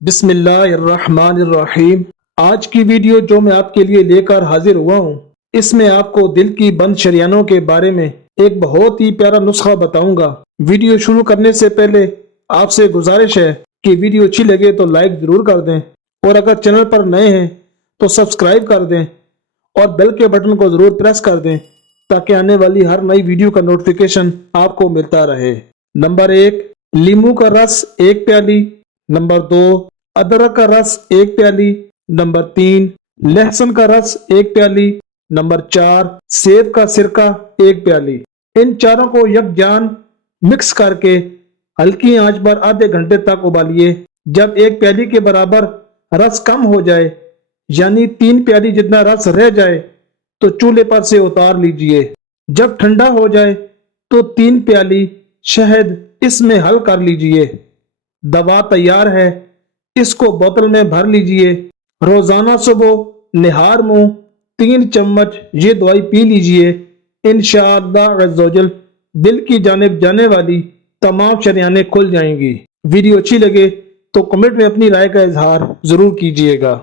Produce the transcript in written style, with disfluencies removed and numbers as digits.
بسم اللہ الرحمن الرحیم۔ آج کی ویڈیو جو میں آپ کے لیے لے کر حاضر ہوا ہوں، اس میں آپ کو دل کی بند شریانوں کے بارے میں ایک بہت ہی پیارا نسخہ بتاؤں گا۔ ویڈیو شروع کرنے سے پہلے آپ سے گزارش ہے کہ ویڈیو اچھی لگے تو لائک ضرور کر دیں، اور اگر چینل پر نئے ہیں تو سبسکرائب کر دیں اور بیل کے بٹن کو ضرور پریس کر دیں تاکہ آنے والی ہر نئی ویڈیو کا نوٹیفیکیشن آپ کو ملتا رہے۔ نمبر 1، لیموں کا رس 1 پیالی۔ نمبر 2، ادرک کا رس 1 پیالی۔ نمبر 3، لہسن کا رس 1 پیالی۔ نمبر 4، سیب کا سرکہ 1 پیالی۔ ان چاروں کو یکجان مکس کر کے ہلکی آنچ پر آدھے گھنٹے تک ابالیے۔ جب 1 پیالی کے برابر رس کم ہو جائے، یعنی 3 پیالی جتنا رس رہ جائے، تو چولہے پر سے اتار لیجئے۔ جب ٹھنڈا ہو جائے تو 3 پیالی شہد اس میں حل کر لیجئے۔ دوا تیار ہے، اس کو بوتل میں بھر لیجئے۔ روزانہ صبح نہار منہ 3 چمچ یہ دوائی پی لیجئے۔ انشاءاللہ عز و جل دل کی جانب جانے والی تمام شریانیں کھل جائیں گی۔ ویڈیو اچھی لگے تو کمنٹ میں اپنی رائے کا اظہار ضرور کیجئے گا۔